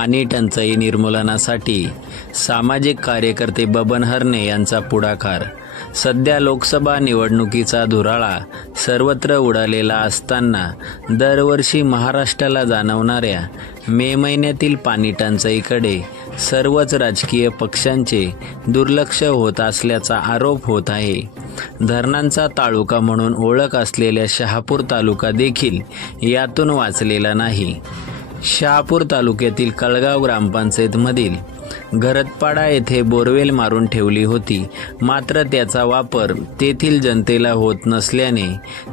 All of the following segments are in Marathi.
पाणी टंचाई निर्मूलनासाठी सामाजिक कार्यकर्ते बबन हरणे यांचा पुढाकार। सध्या लोकसभा निवडणुकीचा धुराळा सर्वत्र उडालेला असताना दरवर्षी महाराष्ट्राला जाणवणाऱ्या मे महिन्यातील पाणी टंचाईकडे सर्वच राजकीय पक्षांचे दुर्लक्ष होत असल्याचा आरोप होत आहे। धरणांचा तालुका म्हणून ओळख असलेल्या शहापूर तालुका देखील यातून वाचलेला नाही। शहापूर तालुक्यातील कळगाव ग्रामपंचायतमधील घरतपाडा येथे बोरवेल मारून ठेवली होती, मात्र त्याचा वापर तेथील जनतेला होत नसल्याने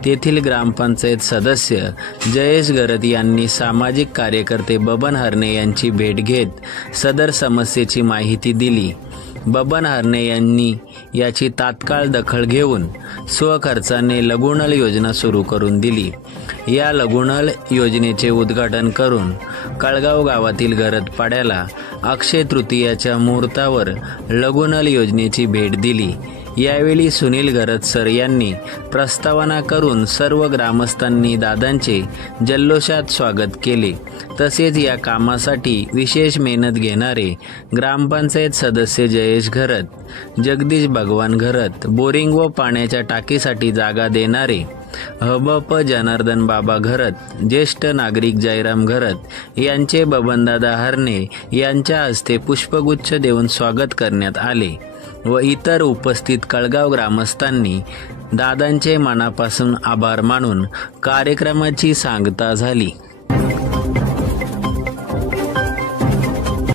तेथील ग्रामपंचायत सदस्य जयेश घरत यांनी सामाजिक कार्यकर्ते बबन हरणे यांची भेट घेत सदर समस्येची माहिती दिली। बबन हरणे यांनी याची तात्काळ दखल घेऊन स्वखर्चाने लघुनळ योजना सुरू करून दिली। या लघुनळ योजनेचे उद्घाटन करून कळगाव गावातील घरतपाड्याला अक्षय तृतीयाच्या मुहूर्तावर लघुनळ योजनेची भेट दिली। यावेळी सुनील घरत सर यांनी प्रस्तावना करून सर्व ग्रामस्थांनी दादांचे जल्लोषात स्वागत केले। तसेच या कामासाठी विशेष मेहनत घेणारे ग्रामपंचायत सदस्य जयेश घरत, जगदीश भगवान घरत, बोरिंग व पाण्याच्या टाकीसाठी जागा देणारे हबप जनार्दन बाबा घरत, ज्येष्ठ नागरिक जयराम घरत यांचे बबनदादा हरणे यांच्या हस्ते पुष्पगुच्छ देऊन स्वागत करण्यात आले व इतर उपस्थित कळगाव ग्रामस्थांनी दादांचे मनापासून आभार मानून कार्यक्रमाची सांगता झाली।